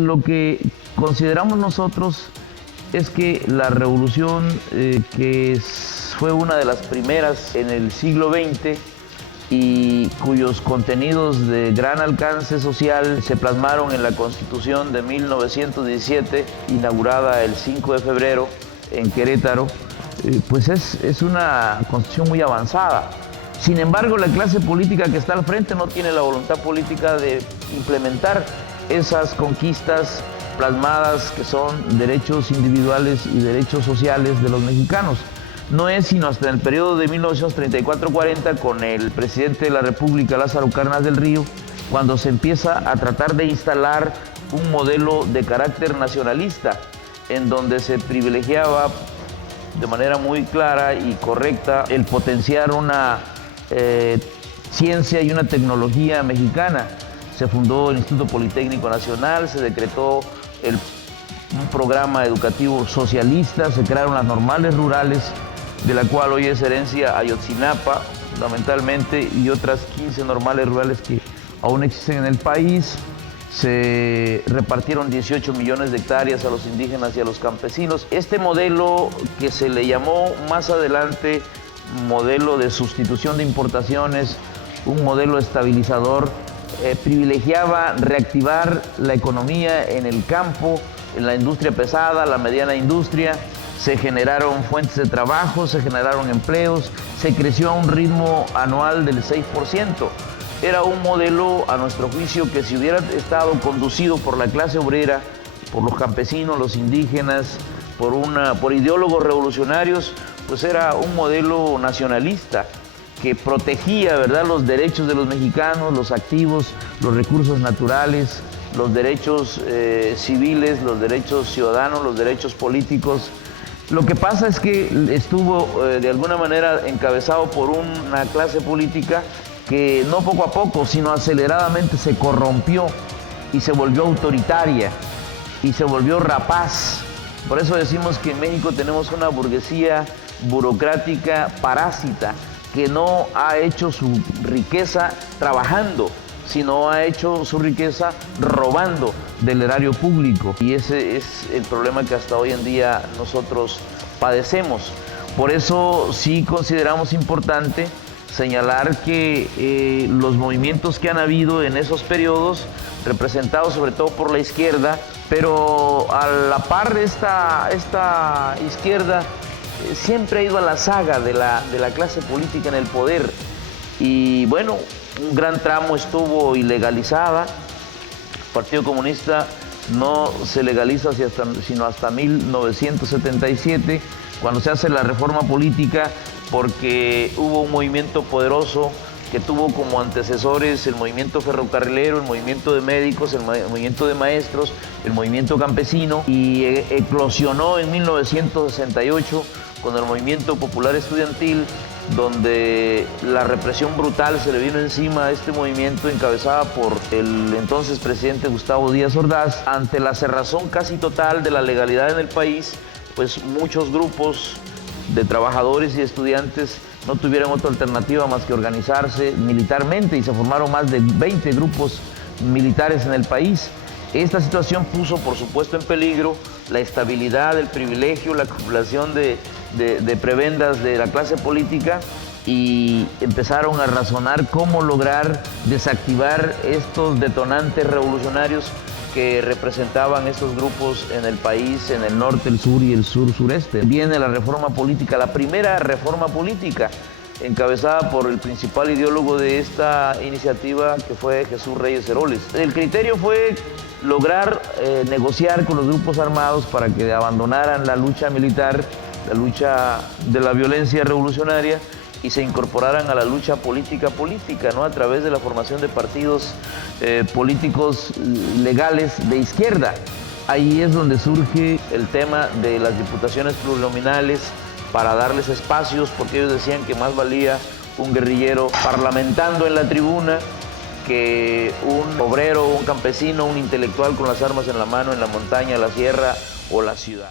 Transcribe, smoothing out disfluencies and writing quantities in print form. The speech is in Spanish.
Lo que consideramos nosotros es que la revolución fue una de las primeras en el siglo XX y cuyos contenidos de gran alcance social se plasmaron en la Constitución de 1917, inaugurada el 5 de febrero en Querétaro, pues es una constitución muy avanzada. Sin embargo, la clase política que está al frente no tiene la voluntad política de implementar esas conquistas plasmadas que son derechos individuales y derechos sociales de los mexicanos. No es sino hasta el periodo de 1934-40 con el presidente de la República, Lázaro Cárdenas del Río, cuando se empieza a tratar de instalar un modelo de carácter nacionalista, en donde se privilegiaba de manera muy clara y correcta el potenciar una ciencia y una tecnología mexicana. Se fundó el Instituto Politécnico Nacional, se decretó un programa educativo socialista, se crearon las normales rurales, de la cual hoy es herencia Ayotzinapa, fundamentalmente, y otras 15 normales rurales que aún existen en el país. Se repartieron 18 millones de hectáreas a los indígenas y a los campesinos. Este modelo, que se le llamó más adelante modelo de sustitución de importaciones, un modelo estabilizador, privilegiaba reactivar la economía en el campo, en la industria pesada, la mediana industria. Se generaron fuentes de trabajo, se generaron empleos, se creció a un ritmo anual del 6%. Era un modelo, a nuestro juicio, que si hubiera estado conducido por la clase obrera, por los campesinos, los indígenas, por ideólogos revolucionarios, pues era un modelo nacionalista que protegía, ¿verdad?, los derechos de los mexicanos, los activos, los recursos naturales, los derechos civiles, los derechos ciudadanos, los derechos políticos. Lo que pasa es que estuvo de alguna manera encabezado por una clase política que no poco a poco, sino aceleradamente se corrompió y se volvió autoritaria y se volvió rapaz. Por eso decimos que en México tenemos una burguesía burocrática parásita, que no ha hecho su riqueza trabajando, sino ha hecho su riqueza robando del erario público. Y ese es el problema que hasta hoy en día nosotros padecemos. Por eso sí consideramos importante señalar que los movimientos que han habido en esos periodos, representados sobre todo por la izquierda, pero a la par de esta izquierda, siempre ha ido a la saga de la clase política en el poder. Y bueno, un gran tramo estuvo ilegalizada. El Partido Comunista no se legaliza sino hasta 1977, cuando se hace la reforma política, porque hubo un movimiento poderoso que tuvo como antecesores el movimiento ferrocarrilero, el movimiento de médicos, el movimiento de maestros, el movimiento campesino, y eclosionó en 1968 con el movimiento popular estudiantil, donde la represión brutal se le vino encima a este movimiento, encabezada por el entonces presidente Gustavo Díaz Ordaz. Ante la cerrazón casi total de la legalidad en el país, pues muchos grupos de trabajadores y estudiantes no tuvieron otra alternativa más que organizarse militarmente, y se formaron más de 20 grupos militares en el país. Esta situación puso, por supuesto, en peligro la estabilidad, el privilegio, la acumulación de prebendas de la clase política, y empezaron a razonar cómo lograr desactivar estos detonantes revolucionarios que representaban estos grupos en el país, en el norte, el sur y el sur-sureste. Viene la reforma política, la primera reforma política, encabezada por el principal ideólogo de esta iniciativa, que fue Jesús Reyes Heroles. El criterio fue lograr negociar con los grupos armados para que abandonaran la lucha militar, la lucha de la violencia revolucionaria, y se incorporaran a la lucha política, ¿no?, a través de la formación de partidos políticos legales de izquierda. Ahí es donde surge el tema de las diputaciones plurinominales, para darles espacios, porque ellos decían que más valía un guerrillero parlamentando en la tribuna que un obrero, un campesino, un intelectual con las armas en la mano en la montaña, la sierra o la ciudad.